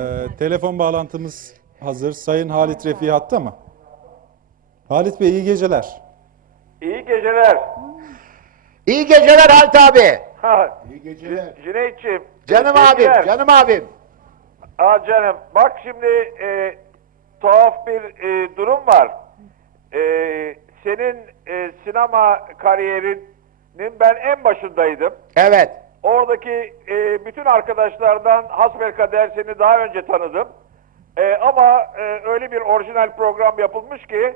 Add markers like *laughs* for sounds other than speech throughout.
Ee, telefon bağlantımız hazır. Sayın Halit Refi hatta mı? Halit Bey iyi geceler. İyi geceler. İyi geceler Halit abi. Ha, İyi geceler. Cüneyt'ciğim. Canım sevgiler. abim, canım abim. Aa, canım. Bak şimdi e, tuhaf bir e, durum var. E, senin e, sinema kariyerinin ben en başındaydım. Evet. Oradaki e, bütün arkadaşlardan hasbelkader seni daha önce tanıdım. E, ama e, öyle bir orijinal program yapılmış ki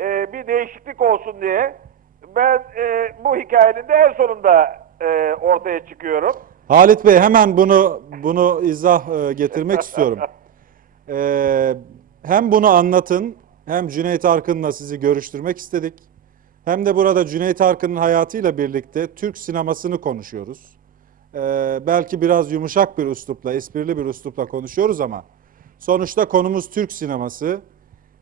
e, bir değişiklik olsun diye ben e, bu hikayenin de en sonunda e, ortaya çıkıyorum. Halit Bey hemen bunu bunu izah e, getirmek *laughs* istiyorum. Ee, hem bunu anlatın hem Cüneyt Arkın'la sizi görüştürmek istedik. Hem de burada Cüneyt Arkın'ın hayatıyla birlikte Türk sinemasını konuşuyoruz. Ee, belki biraz yumuşak bir üslupla, esprili bir üslupla konuşuyoruz ama sonuçta konumuz Türk sineması.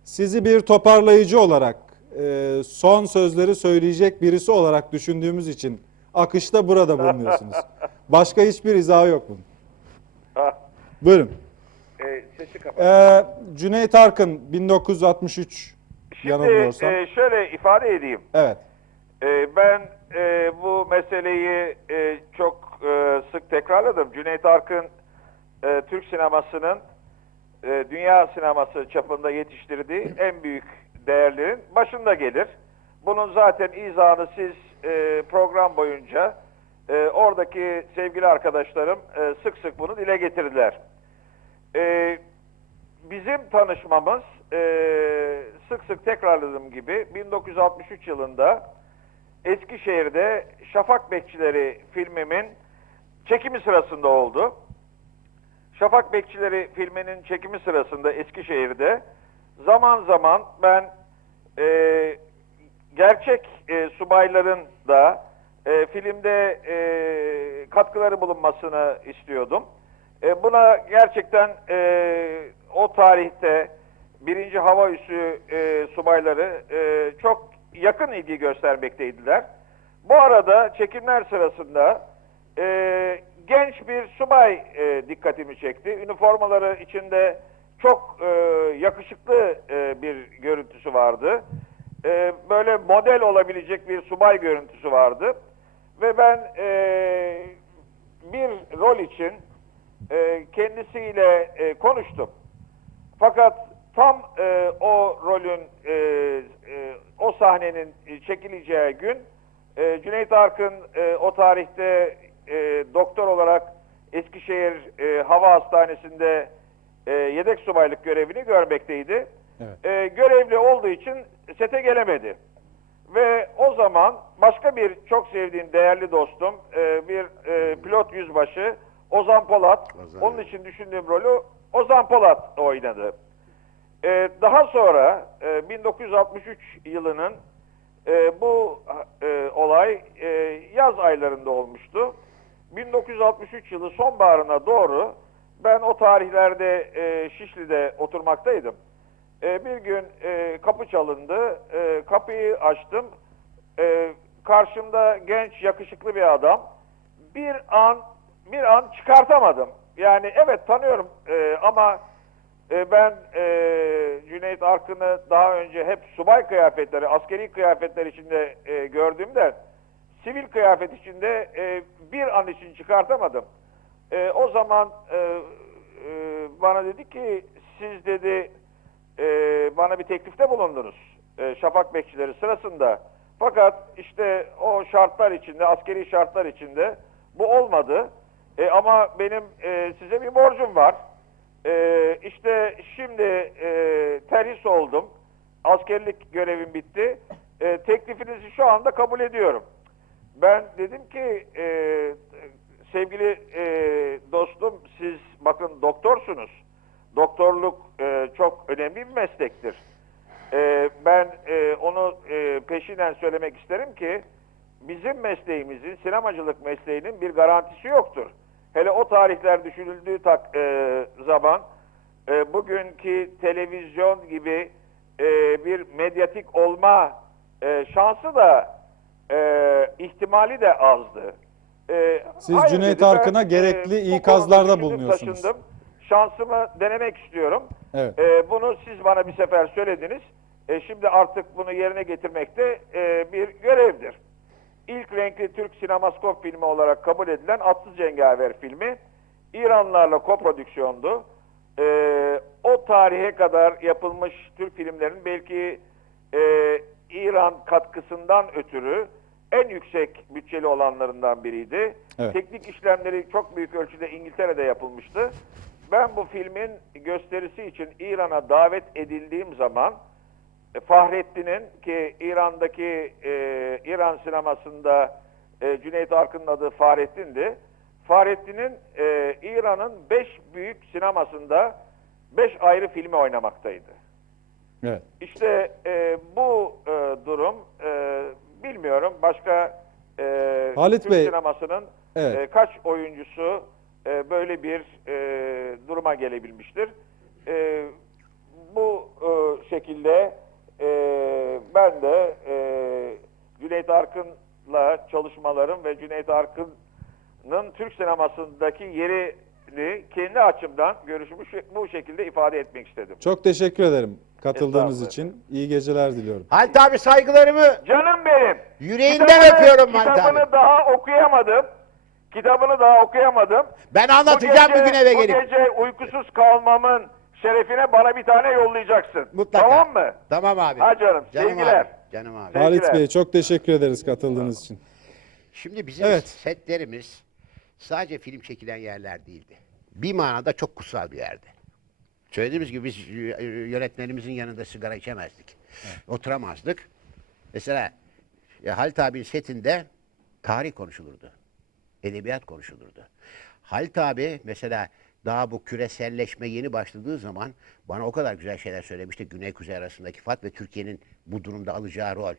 Sizi bir toparlayıcı olarak, e, son sözleri söyleyecek birisi olarak düşündüğümüz için akışta burada bulunuyorsunuz. *laughs* Başka hiçbir izahı yok bunun. *laughs* Buyurun. e, sesi kapat. Cüneyt Arkın 1963 Şimdi yanılmıyorsam. e, şöyle ifade edeyim. Evet. E, ben e, bu meseleyi e, çok e, sık tekrarladım. Cüneyt Arkın e, Türk sinemasının e, dünya sineması çapında yetiştirdiği en büyük değerlerin başında gelir. Bunun zaten izahını siz e, program boyunca e, oradaki sevgili arkadaşlarım e, sık sık bunu dile getirdiler. E, bizim tanışmamız e, sık sık tekrarladığım gibi 1963 yılında Eskişehir'de Şafak Bekçileri filmimin çekimi sırasında oldu. Şafak Bekçileri filminin çekimi sırasında Eskişehir'de zaman zaman ben e, gerçek e, subayların da e, filmde e, katkıları bulunmasını istiyordum. E, buna gerçekten e, o tarihte birinci hava üssü e, subayları e, çok yakın ilgi göstermekteydiler. Bu arada çekimler sırasında e, genç bir subay e, dikkatimi çekti. Üniformaları içinde çok e, yakışıklı e, bir görüntüsü vardı. E, böyle model olabilecek bir subay görüntüsü vardı. Ve ben e, bir rol için e, kendisiyle e, konuştum. Fakat tam e, o rolün, e, e, o sahnenin çekileceği gün e, Cüneyt Arkın e, o tarihte e, doktor olarak Eskişehir e, Hava Hastanesi'nde e, yedek subaylık görevini görmekteydi. Evet. E, görevli olduğu için sete gelemedi. Ve o zaman başka bir çok sevdiğim değerli dostum, e, bir e, pilot yüzbaşı Ozan Polat, Ozan, onun için düşündüğüm rolü Ozan Polat oynadı. E, daha sonra e, 1963 yılının e, bu e, olay e, yaz aylarında olmuştu. 1963 yılı sonbaharına doğru ben o tarihlerde e, Şişli'de oturmaktaydım. E, bir gün e, kapı çalındı. E, kapıyı açtım. E, karşımda genç yakışıklı bir adam. Bir an bir an çıkartamadım. Yani evet tanıyorum e, ama e, ben e, Cüneyt Arkın'ı daha önce hep subay kıyafetleri, askeri kıyafetler içinde e, gördüğümde sivil kıyafet içinde e, bir an için çıkartamadım. E, o zaman e, e, bana dedi ki siz dedi e, bana bir teklifte bulundunuz. E, Şafak bekçileri sırasında. Fakat işte o şartlar içinde, askeri şartlar içinde bu olmadı. E, ama benim e, size bir borcum var. E, işte şimdi e, terhis oldum. Askerlik görevim bitti. E, teklifinizi şu anda kabul ediyorum. Ben dedim ki e, sevgili e, dostum siz bakın doktorsunuz. Doktorluk e, çok önemli bir meslektir. E, ben e, onu e, peşinen söylemek isterim ki bizim mesleğimizin, sinemacılık mesleğinin bir garantisi yoktur. Hele o tarihler düşünüldüğü tak, e, zaman e, bugünkü televizyon gibi e, bir medyatik olma e, şansı da e, ihtimali de azdı. E, Siz hayır Cüneyt dedi, Arkın'a gerekli bu ikazlarda konuda düşünüp bulunuyorsunuz. taşındım. şansımı denemek istiyorum. Evet. E, bunu siz bana bir sefer söylediniz. E, şimdi artık bunu yerine getirmekte e, bir görevdir. İlk renkli Türk sinemaskop filmi olarak kabul edilen Atsız Cengaver filmi İranlılarla koprodüksiyondu. E, o tarihe kadar yapılmış Türk filmlerin belki e, İran katkısından ötürü en yüksek bütçeli olanlarından biriydi. Evet. Teknik işlemleri çok büyük ölçüde İngiltere'de yapılmıştı. Ben bu filmin gösterisi için İran'a davet edildiğim zaman e, Fahrettin'in ki İran'daki e, İran sinemasında e, Cüneyt Arkın'ın adı Fahrettin'di. Fahrettin'in e, İran'ın beş büyük sinemasında beş ayrı filmi oynamaktaydı. Evet. İşte e, bu e, durum e, bilmiyorum başka e, Halit Türk Bey, sinemasının evet. e, kaç oyuncusu e, böyle bir e, duruma gelebilmiştir. E, bu e, şekilde e, ben de e, Cüneyt Arkın'la çalışmalarım ve Cüneyt Arkın'ın Türk sinemasındaki yerini kendi açımdan görüşümü bu şekilde ifade etmek istedim. Çok teşekkür ederim katıldığınız için. İyi geceler diliyorum. Halit abi saygılarımı Canım benim. yüreğinden Kitabını- öpüyorum Halit Kitabını abi. daha okuyamadım. Kitabını daha okuyamadım. Ben anlatacağım Bu gece- bugün eve Bu gelip. gece uykusuz kalmamın şerefine bana bir tane yollayacaksın. Mutlaka. Tamam mı? Tamam abi. Ha canım, Canım sevgiler. Abi. Canım abi. Sevgiler. Halit Bey çok teşekkür ederiz katıldığınız için. Şimdi bizim Evet. setlerimiz sadece film çekilen yerler değildi. Bir manada çok kutsal bir yerdi. Söylediğimiz gibi biz yönetmenimizin yanında sigara içemezdik. Oturamazdık. Mesela ya Halit abinin setinde tarih konuşulurdu. Edebiyat konuşulurdu. Halit abi mesela daha bu küreselleşme yeni başladığı zaman bana o kadar güzel şeyler söylemişti. Güney Kuzey arasındaki fark ve Türkiye'nin bu durumda alacağı rol.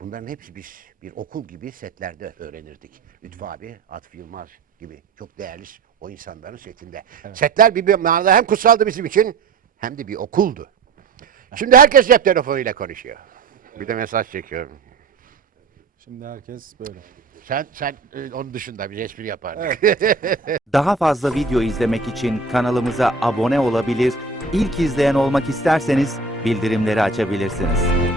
Bunların hepsi biz bir okul gibi setlerde öğrenirdik. Lütfü abi, Atfi Yılmaz gibi çok değerli o insanların setinde. Setler bir, bir manada hem kutsaldı bizim için hem de bir okuldu. Şimdi herkes cep telefonuyla konuşuyor. Bir de mesaj çekiyorum. Şimdi herkes böyle. Sen sen e, onun dışında bir espri yapardık. *laughs* Daha fazla video izlemek için kanalımıza abone olabilir, ilk izleyen olmak isterseniz bildirimleri açabilirsiniz.